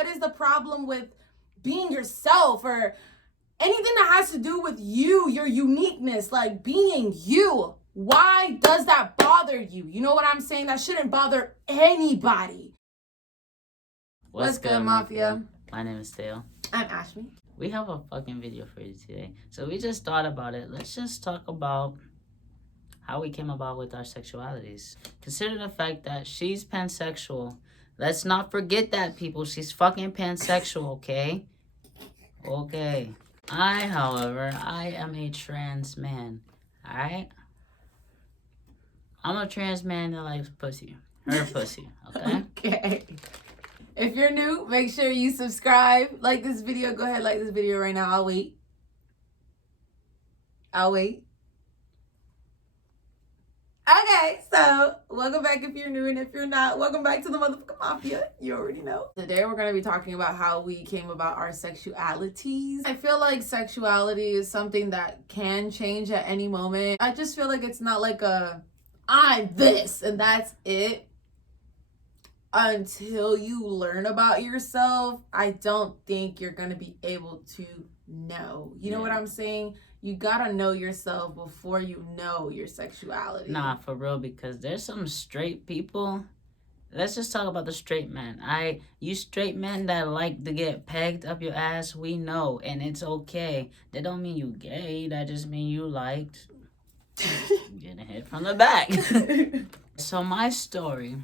what is the problem with being yourself or anything that has to do with you, your uniqueness, like being you? Why does that bother you? You know what I'm saying? That shouldn't bother anybody. What's good, Mafia? My name is Theo. I'm Ashley. We have a fucking video for you today. So we just thought about it. Let's just talk about how we came about with our sexualities. Consider the fact that she's pansexual. Let's not forget that, people. She's fucking pansexual, okay? Okay. However, I am a trans man. Alright? I'm a trans man that likes pussy. Her pussy, okay? Okay. If you're new, make sure you subscribe. Like this video. Go ahead, like this video right now. I'll wait. Okay, so welcome back if you're new, and if you're not, welcome back to the motherfucking Mafia. You already know. Today we're going to be talking about how we came about our sexualities. I feel like sexuality is something that can change at any moment. I just feel like it's not like I'm this and that's it. Until you learn about yourself, I don't think you're going to be able to know. You know what I'm saying? You gotta know yourself before you know your sexuality. Nah, for real, because there's some straight people. Let's just talk about the straight men. You straight men that like to get pegged up your ass, we know, and it's okay. That don't mean you gay. That just mean you liked getting hit from the back. So my story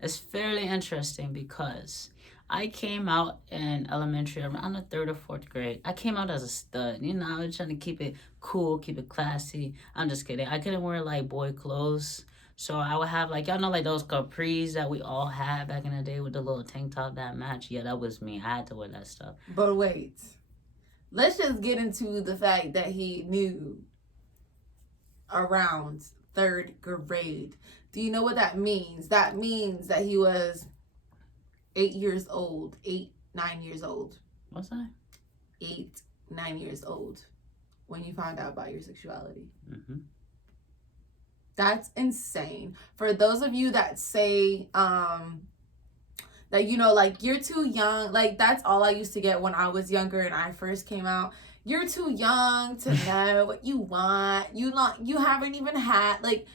is fairly interesting because I came out in elementary around the 3rd or 4th grade. I came out as a stud. You know, I was trying to keep it cool, keep it classy. I'm just kidding. I couldn't wear, like, boy clothes. So I would have, like, y'all know, like, those capris that we all had back in the day with the little tank top that match? Yeah, that was me. I had to wear that stuff. But wait. Let's just get into the fact that he knew around 3rd grade. Do you know what that means? That means that he was 8 years old, 9 years old. What's that? 8, 9 years old when you found out about your sexuality. Mm-hmm. That's insane. For those of you that say that, you know, like, you're too young, like, that's all I used to get when I was younger and I first came out. You're too young to know what you want. You haven't even had, like,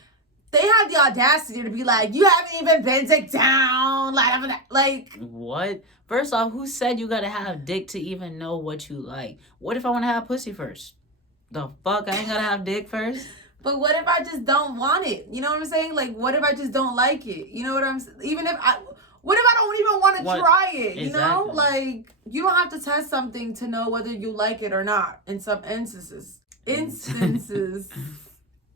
they have the audacity to be like, you haven't even been dick down. Like, what? First off, who said you gotta have dick to even know what you like? What if I want to have pussy first? The fuck? I ain't gotta have dick first? But what if I just don't want it? You know what I'm saying? Like, what if I just don't like it? You know what I'm saying? What if I don't even want to try it? You know? Like, you don't have to test something to know whether you like it or not in some instances.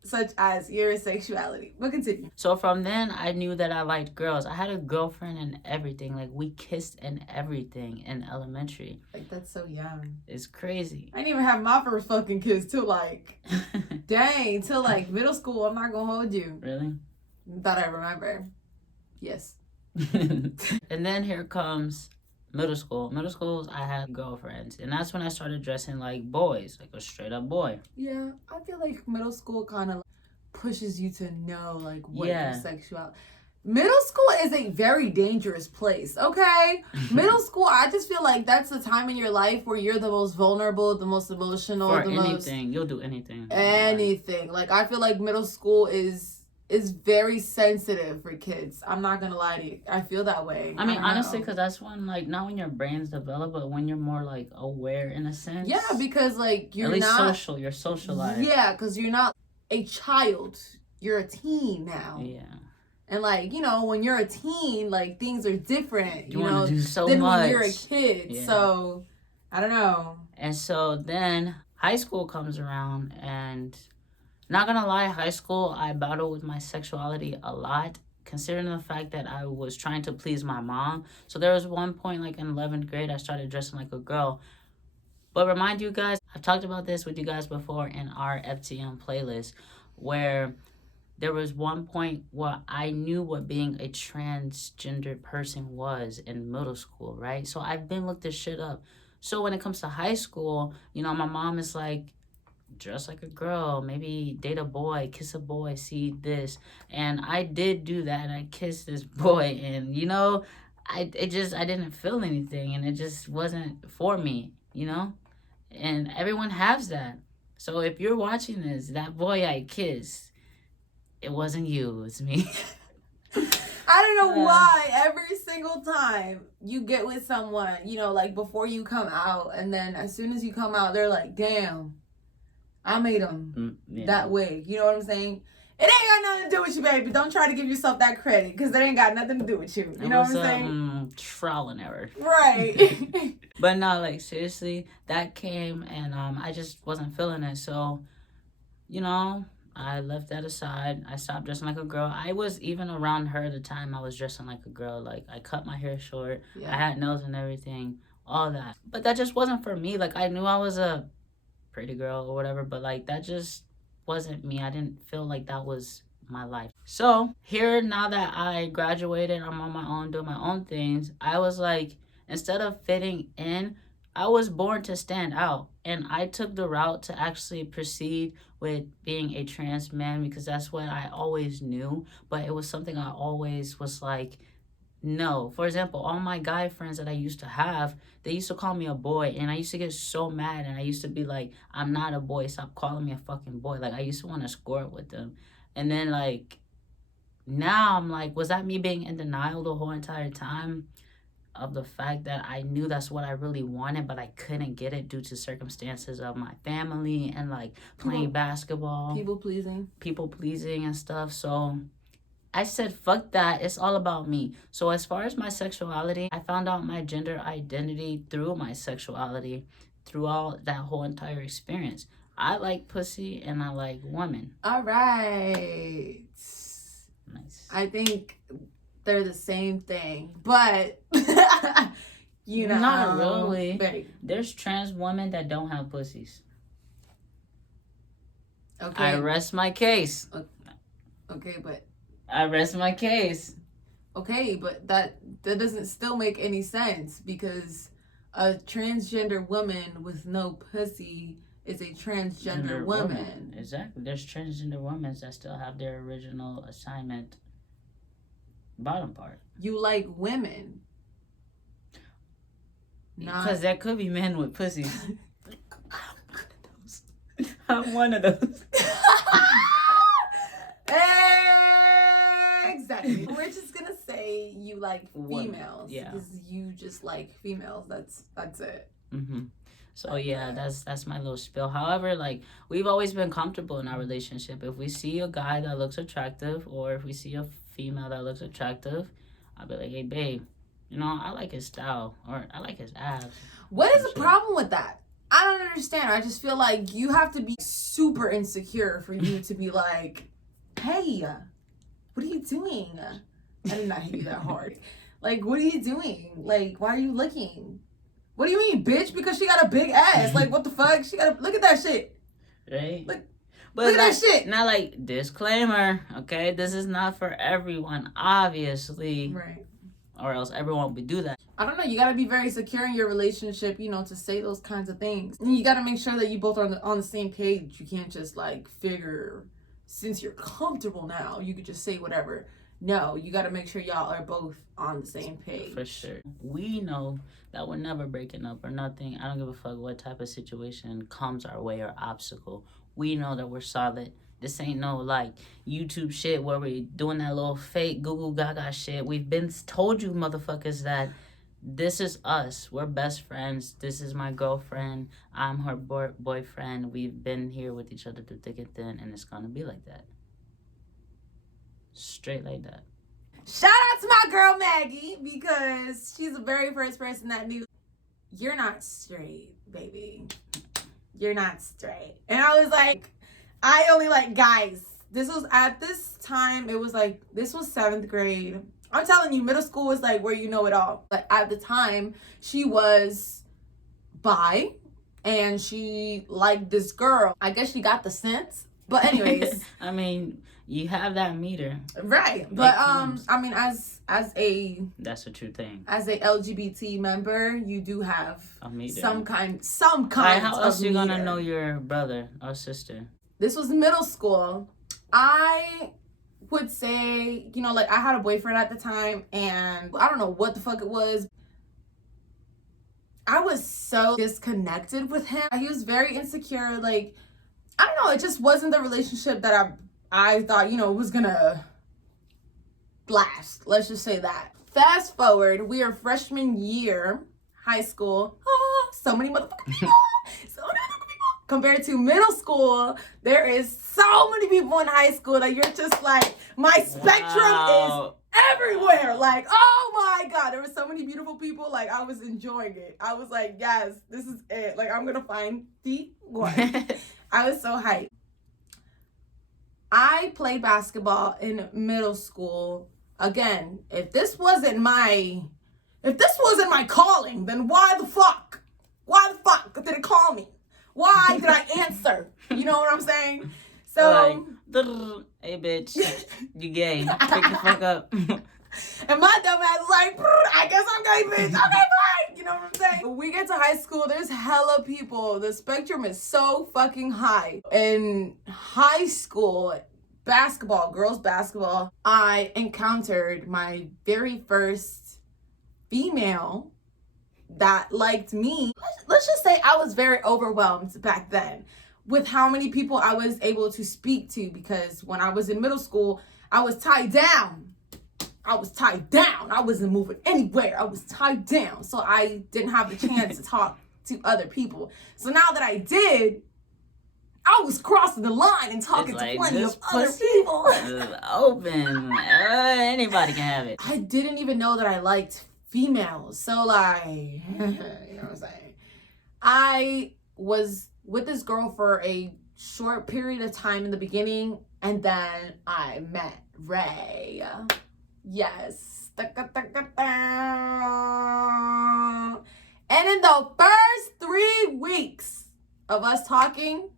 Such as your sexuality. But continue. So from then, I knew that I liked girls. I had a girlfriend and everything. Like, we kissed and everything in elementary. Like, that's so young. It's crazy. I didn't even have my first fucking kiss till, like, till, like, middle school. I'm not gonna hold you. Really? Thought I remember. Yes. And then here comes middle school. Middle schools, I had girlfriends. And that's when I started dressing like boys. Like a straight up boy. Yeah, I feel like middle school kind of pushes you to know, like, what your sexuality. Middle school is a very dangerous place, okay? Middle school, I just feel like that's the time in your life where you're the most vulnerable, the most emotional. You'll do anything. Anything. Like, I feel like middle school is very sensitive for kids. I'm not gonna lie to you. I feel that way. I mean, honestly, because that's when, like, not when your brains develop, but when you're more, like, aware in a sense. Yeah, because, like, you're at least not... you're socialized. Yeah, because you're not a child. You're a teen now. Yeah. And, like, you know, when you're a teen, like, things are different, you know, do so than much when you're a kid. Yeah. So, I don't know. And so then high school comes around, and not gonna lie, high school, I battled with my sexuality a lot, considering the fact that I was trying to please my mom. So there was one point, like, in 11th grade, I started dressing like a girl. But remind you guys, I've talked about this with you guys before in our FTM playlist, where there was one point where I knew what being a transgender person was in middle school, right? So I've been looked this shit up. So when it comes to high school, you know, my mom is like, dress like a girl, maybe date a boy, kiss a boy, see this. And I did do that, and I kissed this boy, and, you know, I didn't feel anything, and it just wasn't for me, And everyone has that. So if you're watching this, that boy I kissed, it wasn't you, it's me. I don't know why every single time you get with someone, like before you come out, and then as soon as you come out, they're like, damn, I made them that way. You know what I'm saying? It ain't got nothing to do with you, baby. Don't try to give yourself that credit because it ain't got nothing to do with you. You know what I'm saying? Trial and error. Right. But no, like seriously, that came and I just wasn't feeling it. So, I left that aside. I stopped dressing like a girl. I was even around her at the time I was dressing like a girl. Like I cut my hair short. Yeah. I had nails and everything. All that. But that just wasn't for me. Like I knew I was a pretty girl or whatever, but like that just wasn't me. I didn't feel like that was my life. So here, now that I graduated, I'm on my own, doing my own things. I was like, instead of fitting in, I was born to stand out. And I took the route to actually proceed with being a trans man because that's what I always knew. But it was something I always was like, no. For example, all my guy friends that I used to have, they used to call me a boy, and I used to get so mad, and I used to be like, I'm not a boy, stop calling me a fucking boy. Like, I used to want to score with them. And then, like, now I'm like, was that me being in denial the whole entire time of the fact that I knew that's what I really wanted, but I couldn't get it due to circumstances of my family and, like, playing basketball. People pleasing and stuff. So I said, fuck that. It's all about me. So as far as my sexuality, I found out my gender identity through my sexuality, throughout that whole entire experience. I like pussy and I like women. All right. Nice. I think they're the same thing, but not really. Babe. There's trans women that don't have pussies. Okay. I rest my case. Okay, but I rest my case. Okay, but that doesn't still make any sense because a transgender woman with no pussy is a transgender woman. Exactly. There's transgender women that still have their original assignment bottom part. You like women. Because there could be men with pussies. I'm one of those. Exactly. We're just gonna say you like females. Yeah. Because you just like females. That's it. Mm-hmm. So yeah, that's my little spiel. However, like we've always been comfortable in our relationship. If we see a guy that looks attractive, or if we see a female that looks attractive, I'll be like, hey babe, I like his style, or I like his abs. What is the problem with that? I don't understand. I just feel like you have to be super insecure for you to be like, hey, what are you doing? I did not hit you that hard. Like, what are you doing? Like, why are you looking? What do you mean, bitch? Because she got a big ass. Like, what the fuck? She got look at that shit. Right? Look at that shit. Not like, disclaimer, okay? This is not for everyone, obviously. Right. Or else everyone would do that. I don't know. You got to be very secure in your relationship, to say those kinds of things. And you got to make sure that you both are on the same page. You can't just, like, figure, since you're comfortable now, you could just say whatever. No, you got to make sure y'all are both on the same page. For sure. We know that we're never breaking up or nothing. I don't give a fuck what type of situation comes our way or obstacle. We know that we're solid. This ain't no, like, YouTube shit where we doing that little fake Google Gaga shit. We've been told you motherfuckers that this is us. We're best friends. This is my girlfriend. I'm her boyfriend. We've been here with each other through thick and thin, and it's gonna be like that. Straight like that. Shout out to my girl Maggie, because she's the very first person that knew you're not straight, baby. You're not straight. And I was like, I only like guys. This was at this time, it was like, this was 7th grade. I'm telling you, middle school is like where you know it all. But at the time, she was bi and she liked this girl. I guess she got the sense. But anyways. I mean, you have that meter. Right. But I mean, as a that's a true thing. As a LGBT member, you do have a meter. some kind how else of you meter. Gonna know your brother or sister? This was middle school. I would say, you know, like I had a boyfriend at the time and I don't know what the fuck it was. I was so disconnected with him. He was very insecure. Like, I don't know, it just wasn't the relationship that I thought, you know, was gonna last. Let's just say that. Fast forward, we are freshman year, high school. So many motherfucking people. So many motherfucking people. Compared to middle school, there is so many people in high school that you're just like, my spectrum is everywhere. Like, oh my God, there were so many beautiful people. Like, I was enjoying it. I was like, yes, this is it. Like, I'm gonna find the one. I was so hyped. I played basketball in middle school. Again, if this wasn't my calling, then why the fuck? Why the fuck did it call me? Why did I answer? You know what I'm saying? So, like, hey bitch, you gay. Pick the fuck up. And my dumb ass is like, I guess I'm gay, bitch. Okay, fine. You know what I'm saying? When we get to high school, there's hella people. The spectrum is so fucking high. In high school, basketball, girls basketball, I encountered my very first female that liked me. Let's just say I was very overwhelmed back then with how many people I was able to speak to, because when I was in middle school, I was tied down. I wasn't moving anywhere. I was tied down. So I didn't have the chance to talk to other people. So now that I did, I was crossing the line and talking to plenty of other people. Open. Anybody can have it. I didn't even know that I liked females. So like, you know what I'm saying? I was with this girl for a short period of time in the beginning, and then I met Ray. Yes. And in the first 3 weeks of us talking,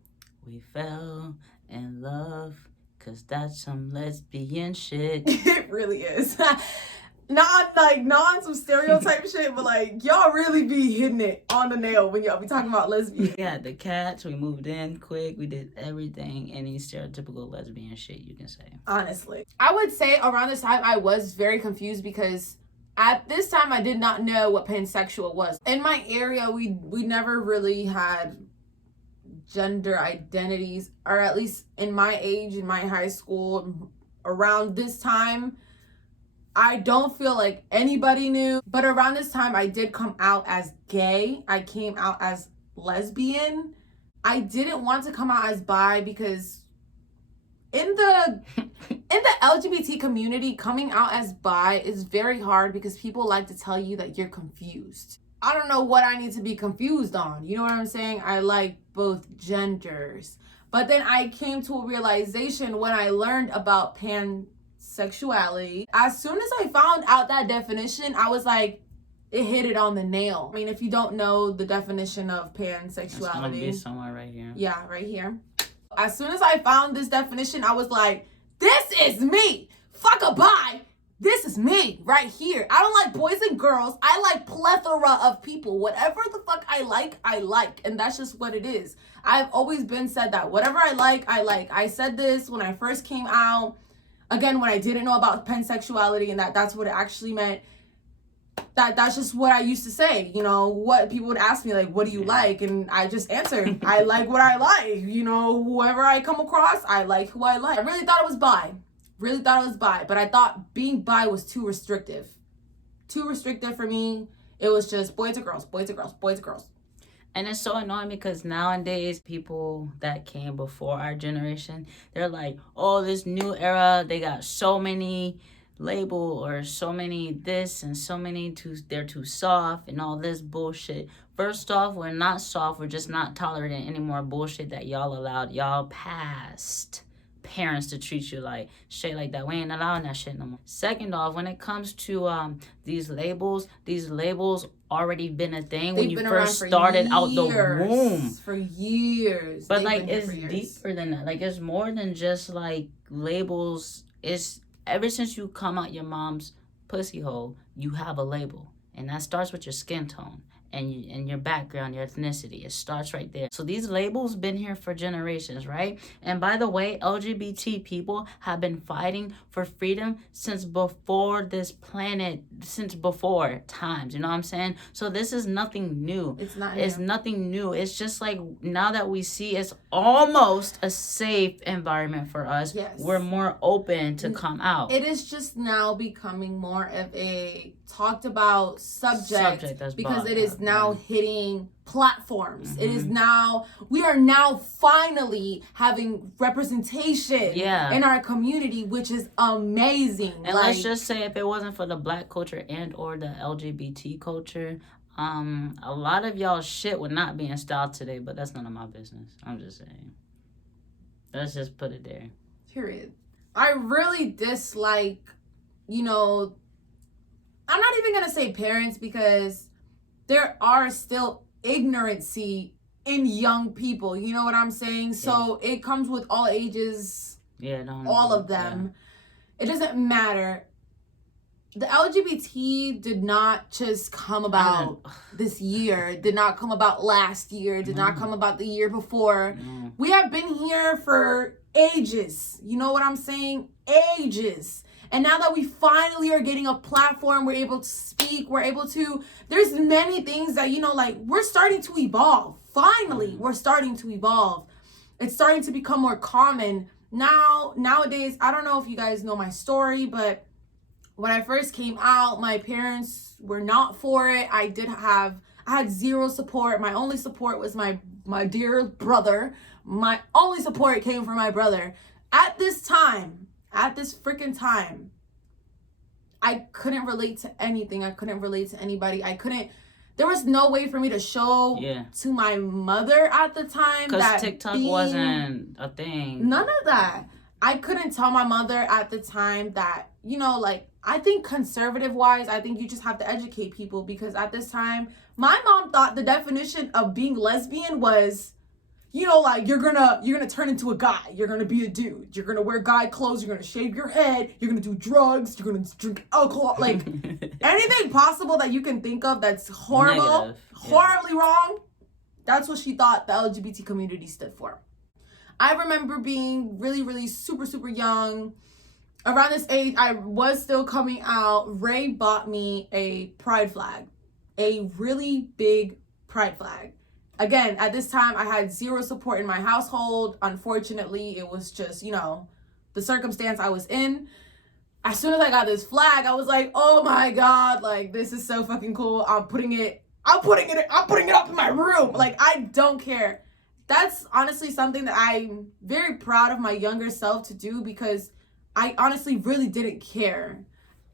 we fell in love, cause that's some lesbian shit. It really is. Not some stereotype shit, but like y'all really be hitting it on the nail when y'all be talking about lesbian. We had the cats, we moved in quick, we did everything, any stereotypical lesbian shit you can say. Honestly, I would say around this time I was very confused, because at this time I did not know what pansexual was. In my area, we never really had gender identities, or at least in my age, in my high school, around this time, I don't feel like anybody knew. But around this time, I did come out as gay. I came out as lesbian. I didn't want to come out as bi, because in the LGBT community, coming out as bi is very hard, because people like to tell you that you're confused. I don't know what I need to be confused on. You know what I'm saying? I like both genders. But then I came to a realization when I learned about pansexuality. As soon as I found out that definition, I was like, it hit it on the nail. I mean, if you don't know the definition of pansexuality, it's gonna be somewhere right here. Yeah, right here. As soon as I found this definition, I was like, this is me. Fuck a bi. This is me right here. I don't like boys and girls. I like plethora of people. Whatever the fuck I like. And that's just what it is. I've always been said that. Whatever I like. I said this when I first came out. Again, when I didn't know about pansexuality and that's what it actually meant. That's just what I used to say. You know, what people would ask me, like, what do you like? And I just answered, I like what I like. You know, whoever I come across, I like who I like. I really thought it was bi. But I thought being bi was too restrictive for me. It was just boys or girls. And it's so annoying, because nowadays people that came before our generation, they're like, oh, this new era, they got so many label, or so many this and so many they're too soft and all this bullshit. First off, we're not soft, we're just not tolerating any more bullshit that y'all allowed y'all past parents to treat you like shit like that. We ain't allowing that shit no more. Second off, when it comes to these labels already been a thing. They've when you first started out the womb. For years. But like, it's deeper than that. Like, it's more than just like labels. It's ever since you come out your mom's pussy hole, you have a label. And that starts with your skin tone. and your background, your ethnicity. It starts right there. So these labels been here for generations, right? And by the way, LGBT people have been fighting for freedom since before this planet, since before times. You know what I'm saying? So this is nothing new. It's nothing new. It's just like now that we see it's almost a safe environment for us. Yes. We're more open to come out. It is just now becoming more of a talked about subject because it is now hitting platforms. It is now, we are now finally having representation in our community, which is amazing. And let's just say, if it wasn't for the Black culture and or the LGBT culture, a lot of y'all shit would not be in style today, but that's none of my business. I'm just saying. Let's just put it there. Period. I really dislike, I'm not even going to say parents, because there are still ignorancy in young people. You know what I'm saying? Yeah. So it comes with all ages, all of them. Yeah. It doesn't matter. The LGBT did not just come about this year, did not come about last year, did not come about the year before. We have been here for ages. You know what I'm saying? Ages. And now that we finally are getting a platform, we're able to speak, there's many things that, we're starting to evolve. Finally, we're starting to evolve. It's starting to become more common. Nowadays, I don't know if you guys know my story, but when I first came out, my parents were not for it. I had zero support. My only support was my dear brother. My only support came from my brother. At this freaking time, I couldn't relate to anything. I couldn't relate to anybody. There was no way for me to show to my mother at the time that TikTok wasn't a thing. None of that. I couldn't tell my mother at the time that, I think conservative wise, I think you just have to educate people, because at this time, my mom thought the definition of being lesbian was, you're gonna turn into a guy. You're gonna be a dude. You're gonna wear guy clothes. You're gonna shave your head. You're gonna do drugs. You're gonna drink alcohol. Like anything possible that you can think of that's horrible, horribly wrong. That's what she thought the LGBT community stood for. I remember being really, really super, super young. Around this age, I was still coming out. Ray bought me a pride flag, a really big pride flag. Again, at this time, I had zero support in my household. Unfortunately, it was just, the circumstance I was in. As soon as I got this flag, I was like, oh my God, this is so fucking cool. I'm putting it up in my room. I don't care. That's honestly something that I'm very proud of my younger self to do, because I honestly really didn't care.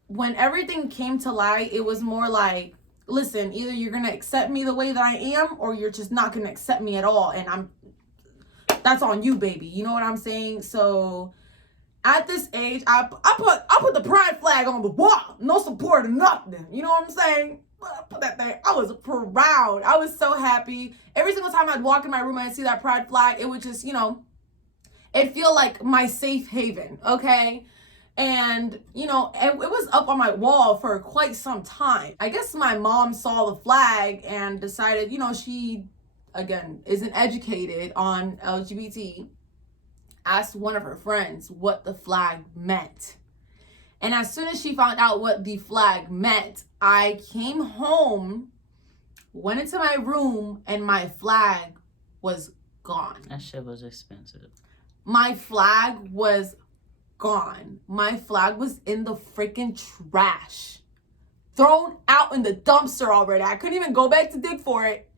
When everything came to light, it was more like, listen, either you're going to accept me the way that I am, or you're just not going to accept me at all. And that's on you, baby. You know what I'm saying? So at this age, I put the pride flag on the wall. No support or nothing. You know what I'm saying? I put that there. I was proud. I was so happy. Every single time I'd walk in my room and I'd see that pride flag, it would just, it feel like my safe haven, okay? And, it was up on my wall for quite some time. I guess my mom saw the flag and decided, she, again, isn't educated on LGBT, asked one of her friends what the flag meant. And as soon as she found out what the flag meant, I came home, went into my room, and my flag was gone. That shit was expensive. My flag was gone. My flag was in the freaking trash. Thrown out in the dumpster already. I couldn't even go back to dig for it.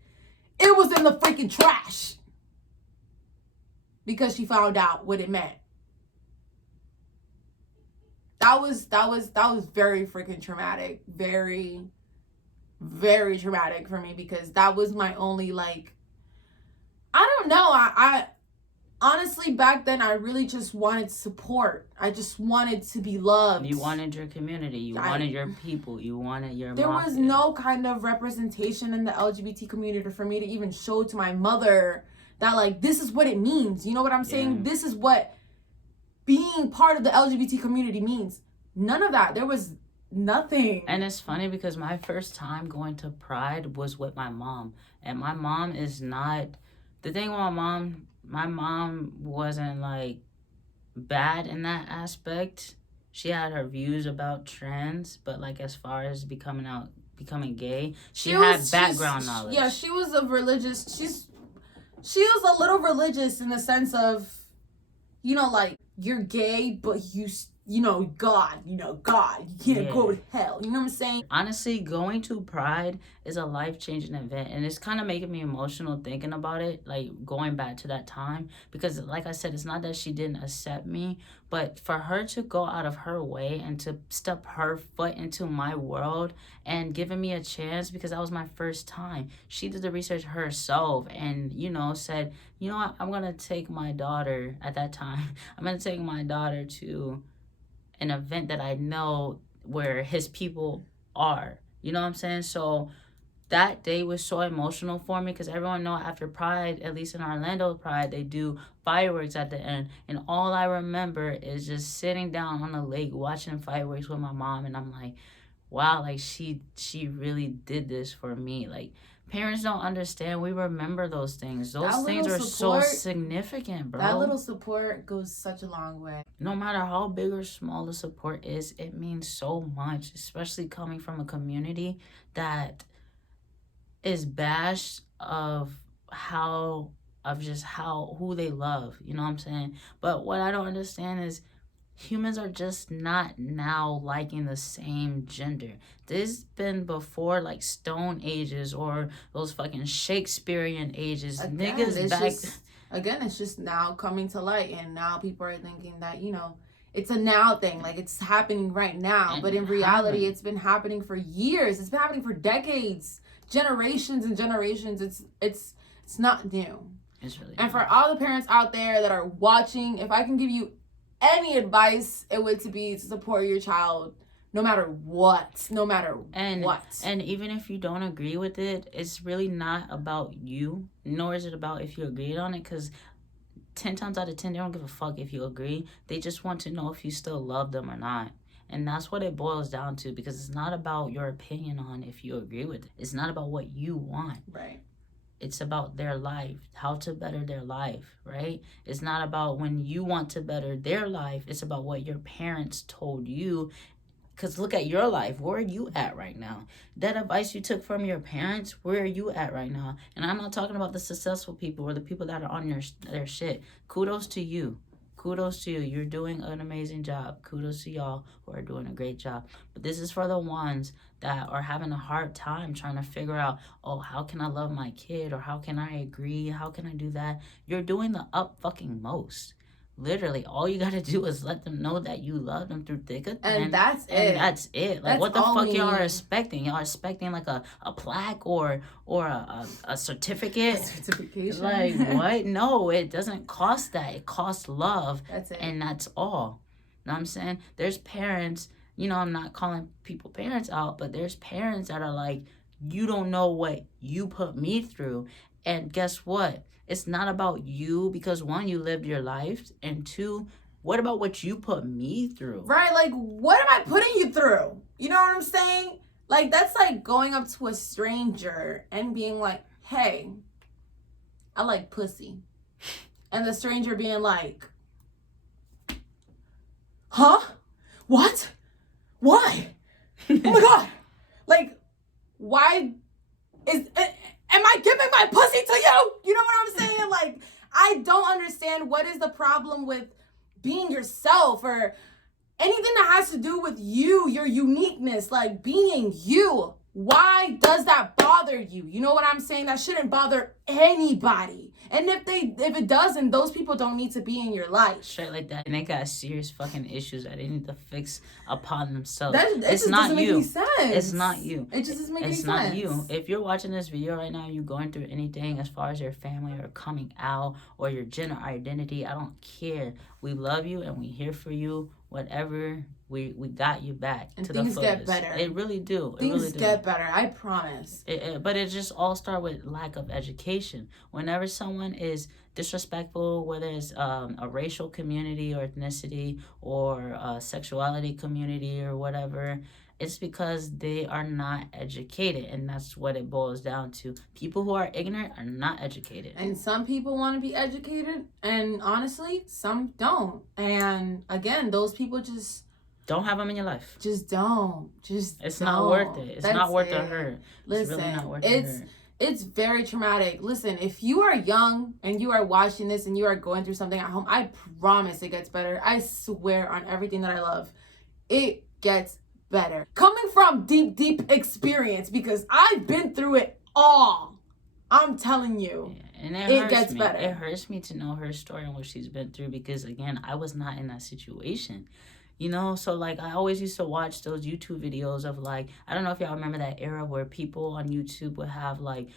It was in the freaking trash. Because she found out what it meant. That was very freaking traumatic. Very, very traumatic for me, because that was my only, I don't know. I honestly, back then, I really just wanted support. I just wanted to be loved. You wanted your community. You wanted your people. You wanted your There mafia. was no kind of representation in the LGBT community for me to even show to my mother that, this is what it means. You know what I'm saying? This is what being part of the LGBT community means. None of that. There was nothing. And it's funny because my first time going to Pride was with my mom. And my mom is not, the thing with my mom wasn't like bad in that aspect. She had her views about trans, but like as far as becoming gay, she had background knowledge. Yeah, she was a religious. She was a little religious in the sense of, you know, like, you're gay, but God, you can't go to hell. You know what I'm saying? Honestly, going to Pride is a life-changing event, and it's kind of making me emotional thinking about it, like going back to that time, because like I said, it's not that she didn't accept me, but for her to go out of her way and to step her foot into my world and giving me a chance, because that was my first time. She did the research herself and, said, you know what, I'm going to take my daughter at that time. I'm going to take my daughter to an event that I know where his people are. You know what I'm saying? So that day was so emotional for me because everyone know after Pride, at least in Orlando Pride, they do fireworks at the end. And all I remember is just sitting down on the lake watching fireworks with my mom. And I'm like, wow, like she really did this for me. Like, parents don't understand. We remember those things. Those things are so significant, bro. That little support goes such a long way. No matter how big or small the support is, it means so much, especially coming from a community that is bashed of who they love. You know what I'm saying? But what I don't understand is humans are just not now liking the same gender. This been before like Stone Ages or those fucking Shakespearean ages. Niggas back. It's just now coming to light, and now people are thinking that, it's a now thing, like it's happening right now. And but in reality, it's been happening for years. It's been happening for decades, generations and generations. It's not new. It's really. And for all the parents out there that are watching, if I can give you any advice, it would be to support your child no matter what. And even if you don't agree with it, it's really not about you, nor is it about if you agreed on it, because 10 times out of 10 they don't give a fuck if you agree. They just want to know if you still love them or not. And that's what it boils down to, because it's not about your opinion on if you agree with it. It's not about what you want. Right. It's about their life, how to better their life, right? It's not about when you want to better their life. It's about what your parents told you. Because look at your life. Where are you at right now? That advice you took from your parents, where are you at right now? And I'm not talking about the successful people or the people that are on their shit. Kudos to you. Kudos to you. You're doing an amazing job. Kudos to y'all who are doing a great job. But this is for the ones that are having a hard time trying to figure out, oh, how can I love my kid? Or how can I agree? How can I do that? You're doing the up most. Literally, all you gotta do is let them know that you love them through thick or thin. And that's it. Like, that's what the fuck y'all are expecting? Y'all are expecting like a plaque or a certificate? A certification. Like, what? No, it doesn't cost that. It costs love. That's it. And that's all. You know what I'm saying? There's parents, I'm not calling people parents out, but there's parents that are like, you don't know what you put me through. And guess what? It's not about you, because one, you lived your life, and two, what about what you put me through? Right, like, what am I putting you through? You know what I'm saying? Like, that's like going up to a stranger and being like, hey, I like pussy. And the stranger being like, huh? What? Why? Oh my God. Like, why am I giving my pussy to you? You know what I'm saying? Like, I don't understand what is the problem with being yourself or anything that has to do with you, your uniqueness, like being you. Why does that bother you? You know what I'm saying? That shouldn't bother anybody. And if it doesn't, those people don't need to be in your life. Straight like that. And they got serious fucking issues that they need to fix upon themselves. It's not you. Make any sense. It's not you. It just doesn't make any sense. It's not you. If you're watching this video right now, you're going through anything as far as your family or coming out or your gender identity, I don't care. We love you and we're here for you. Whatever, we got you back. And to things the get better. It really do. Things get better. I promise. But it just all start with lack of education. Whenever someone is disrespectful, whether it's a racial community or ethnicity or a sexuality community or whatever, It's because they are not educated, and that's what it boils down to. People who are ignorant are not educated. And some people want to be educated, and honestly, some don't. And again, those people just don't have them in your life. Just don't. It's not worth it. It's not worth the hurt. Listen, it's really not worth the hurt. It's very traumatic. Listen, if you are young and you are watching this and you are going through something at home, I promise it gets better. I swear on everything that I love, it gets better. Coming from deep experience, because I've been through it all. I'm telling you. Yeah, and it gets better. It hurts me to know her story and what she's been through, because again, I was not in that situation. You know, so like I always used to watch those YouTube videos of like, I don't know if y'all remember that era where people on YouTube would have like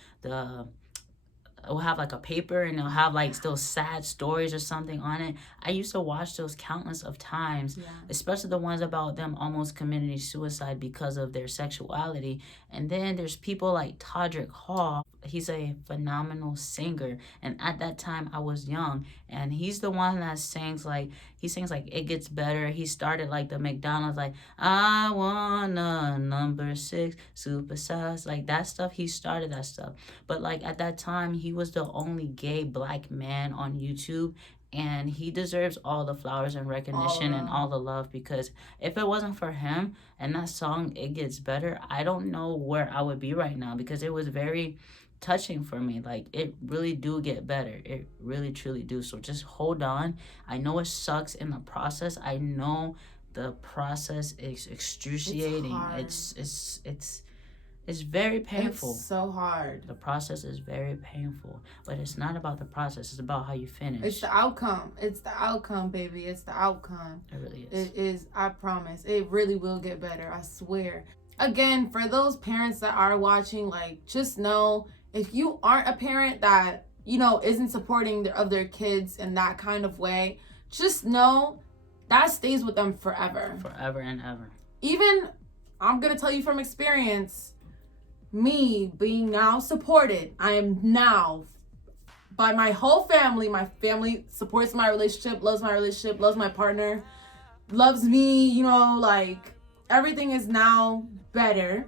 like a paper and they'll have like still sad stories or something on it. I used to watch those countless of times, especially the ones about them almost committing suicide because of their sexuality. And then there's people like Todrick Hall. He's a phenomenal singer, and at that time I was young, and he's the one that sings like It Gets Better. He started like the McDonald's, like I want a number 6 supersize, like that stuff. He started that stuff. But like at that time he was the only gay black man on YouTube, and he deserves all the flowers and recognition and all the love, because if it wasn't for him and that song It Gets Better, I don't know where I would be right now, because it was very touching for me. Like, it really do get better. It really truly do. So just hold on. I know it sucks in the process. I know the process is excruciating. It's very painful. It's so hard. The process is very painful, but it's not about the process. It's about how you finish. It's the outcome. It's the outcome, baby. It's the outcome. It really is. It is. I promise. It really will get better. I swear. Again, for those parents that are watching, like, just know, if you aren't a parent that, you know, isn't supporting their kids in that kind of way, just know that stays with them forever. Forever and ever. Even, I'm going to tell you from experience, me being now supported, I am now, by my whole family. My family supports my relationship, loves my partner, loves me, you know, like, everything is now better.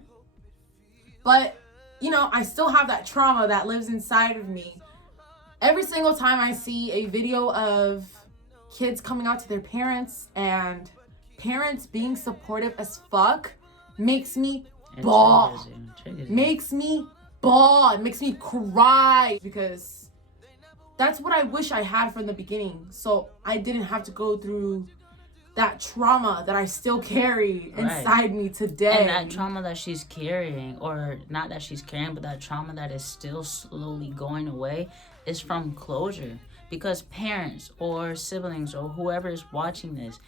But, you know, I still have that trauma that lives inside of me. Every single time I see a video of kids coming out to their parents and parents being supportive as fuck, makes me bawl. Makes me bawl. It makes me cry, because that's what I wish I had from the beginning. So I didn't have to go through that trauma that I still carry inside me today. And that trauma that she's carrying, or not that she's carrying, but that trauma that is still slowly going away, is from closure. Because parents or siblings or whoever is watching this,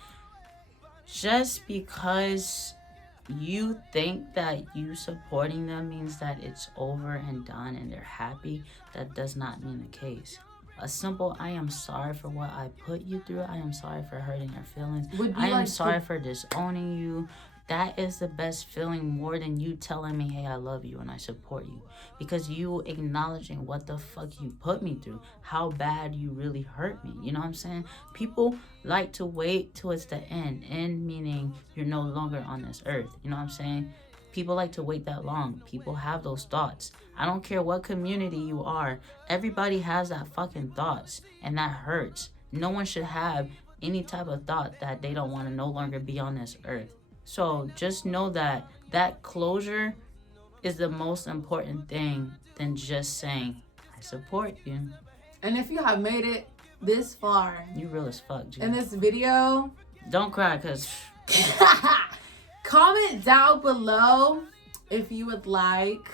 just because you think that you supporting them means that it's over and done and they're happy, that does not mean the case. A simple, I am sorry for what I put you through. I am sorry for hurting your feelings. I am sorry for disowning you. That is the best feeling, more than you telling me, hey, I love you and I support you. Because you acknowledging what the fuck you put me through, how bad you really hurt me. You know what I'm saying? People like to wait till it's the end. End meaning you're no longer on this earth. You know what I'm saying? People like to wait that long. People have those thoughts. I don't care what community you are. Everybody has that fucking thoughts, and that hurts. No one should have any type of thought that they don't want to no longer be on this earth. So just know that that closure is the most important thing than just saying, I support you. And if you have made it this far, you real as fuck, G. in this video, don't cry, because comment down below if you would like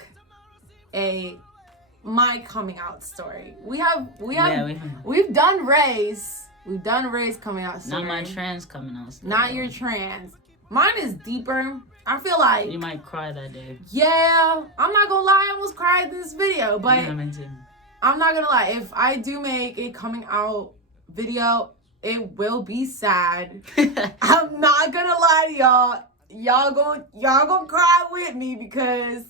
my coming out story. We've done Ray's. We've done Ray's coming out story. Not my trans coming out story. Not your trans. Mine is deeper. I feel like you might cry that day. Yeah, I'm not gonna lie, I almost cried in this video, but yeah, me too. I'm not gonna lie, if I do make a coming out video, it will be sad. I'm not gonna lie to y'all. Y'all gonna cry with me, because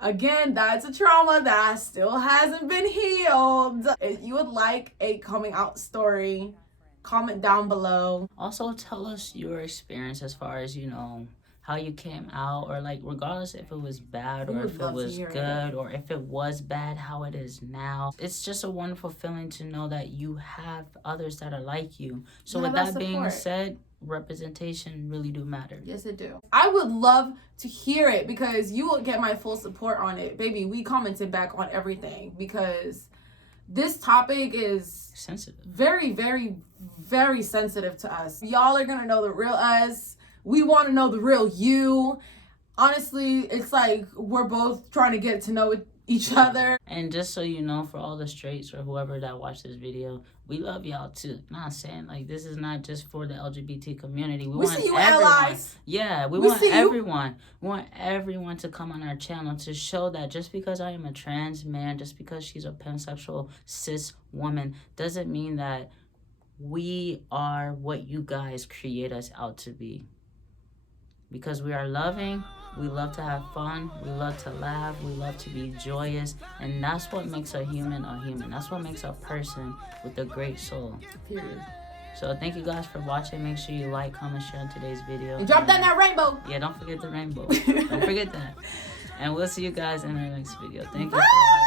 again, that's a trauma that still hasn't been healed. If you would like a coming out story, comment down below. Also, tell us your experience as far as, you know, how you came out, or like regardless if it was bad We or would if it love to was hear it. good or if it was bad, how it is now. It's just a wonderful feeling to know that you have others that are like you. So You with have that that being support. said, representation really do matter. Yes, it do. I would love to hear it because you will get my full support on it. Baby, we commented back on everything because this topic is Sensitive. very, very, very sensitive to us. Y'all are gonna know the real us. We want to know the real you. Honestly, it's like we're both trying to get to know each other. And just so you know, for all the straights or whoever that watched this video, we love y'all too. Not saying like this is not just for the LGBT community. We want see you, everyone. allies. Yeah, we want everyone. We want everyone to come on our channel to show that just because I am a trans man, just because she's a pansexual cis woman, doesn't mean that we are what you guys create us out to be. Because we are loving, we love to have fun, we love to laugh, we love to be joyous, and that's what makes a human a human. That's what makes a person with a great soul. Period. So thank you guys for watching. Make sure you like, comment, share on today's video. And drop that rainbow. Yeah, don't forget the rainbow. Don't forget that. And we'll see you guys in our next video. Thank you for watching.